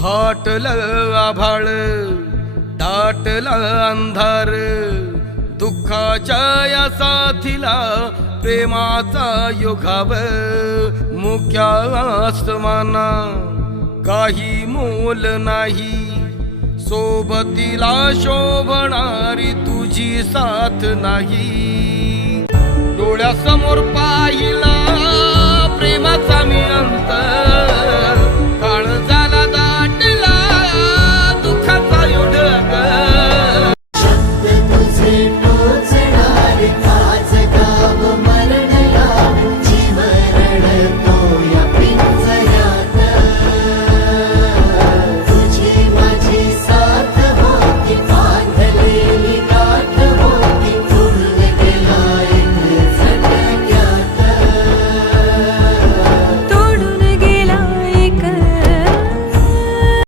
फाटलं आभाळ दाटल अंधार. दुःखाच्या या साथीला प्रेमाचा युगाव. मुक्या आसमाना काही मोल नाही. सोबतीला शोभणारी तुझी साथ नाही. Africa.